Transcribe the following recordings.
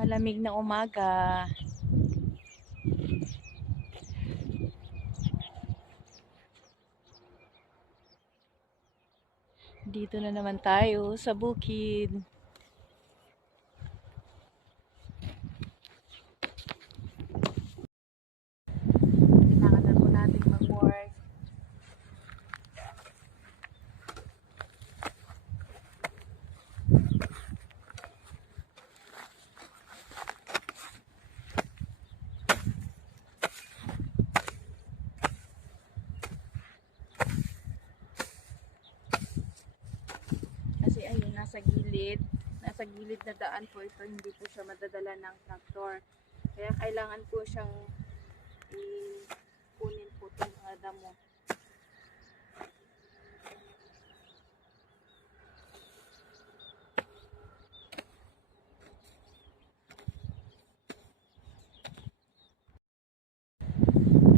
Malamig na umaga. Dito na naman tayo sa bukid. Kailangan na po natin mag-work. Kasi ayun, nasa gilid na daan po ito, hindi po siya madadala ng traktor. Kaya kailangan po siyang kunin po itong mga damo.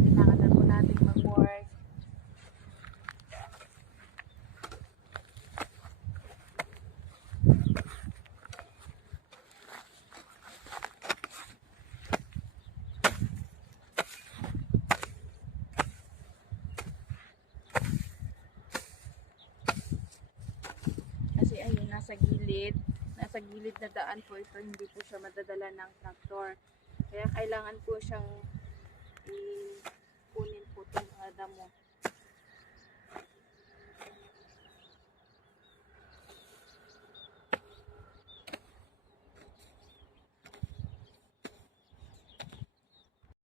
Kailangan na po natin mag-work. Kasi ayun, nasa gilid na daan po ito, hindi po siya madadala ng traktor. Kaya kailangan po siyang